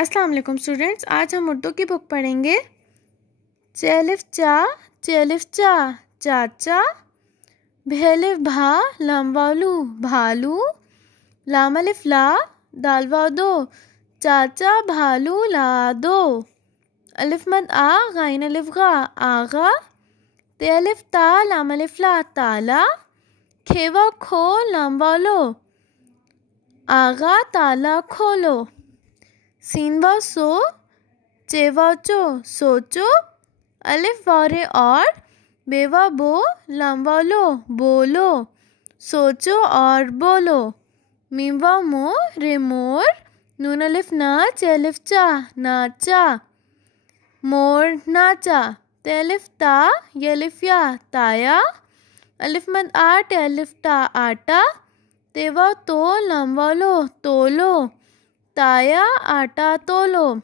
अस्सलाम वालेकुम स्टूडेंट्स, आज हम उर्दू की बुक पढ़ेंगे। चेलिफ चा, चेलिफ चा, चाचा। भेलिफ भा, लमवालू, भालू। लामलिफ ला, दालवा दो, चाचा भालू ला दो। अलिफ मद आ, गाइन अलिफ गा, आगा। तेलिफ ता, लामलिफ ला, ताला। खेवा खो, लमवालो, आगा ताला खोलो। सीनवा सो, चेवा चो, सोचो। अलिफ वारे और, बेवा बो, लमवा लो, बोलो। सोचो और बोलो। मीमवा मो, रे मोर। नून अलिफ ना, चेलिफ चा, नाचा। मोर नाचा। तेलिफ ता, यलिफ या, ताया। अलिफ मद आ, टेलिफ टा, आटा। तेवा तो, लमवा लो, तोलो। ताया आटा तोलो।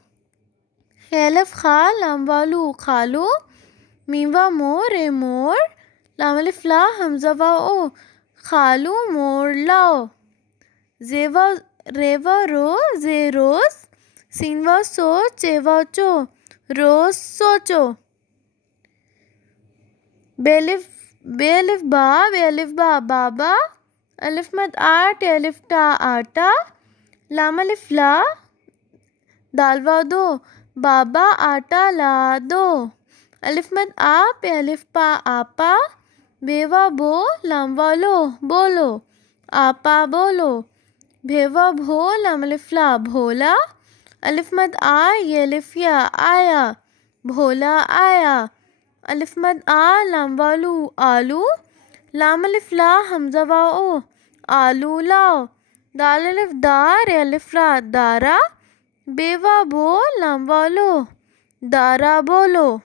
खेलफ खा, लमवालू, खालू। मीवा मो, रे मोर। लामलिफ ला, हमज़वा ओ, खालू मोर लाओ। जेवा रेवा रो, जे रोज। सीनवा सो, चेवा चो, रोज सोचो। बेलिफ बा, बेलिफ बा, बाबा। अलिफ मद आ, टेलिफ टा, आटा। लामलिफ ला, दालवा दो, बाबा आटा ला दो। अलिफ मद आ, पेलिफ पा, आपा। बेवा बो, लमवा लो, बोलो, आपा बोलो। भेवा भो, लमलिफ ला, भोला। अलिफ मद आ, येलिफ या, आया, भोला आया। अलिफ मद आ, लमवालू, आलू। लामलिफ ला, हमज़वा ओ, आलू लाओ। दाल अलिफ दा, रे अलिफ रा, दारा। बेवा बो, लमवा लो, दारा बोलो।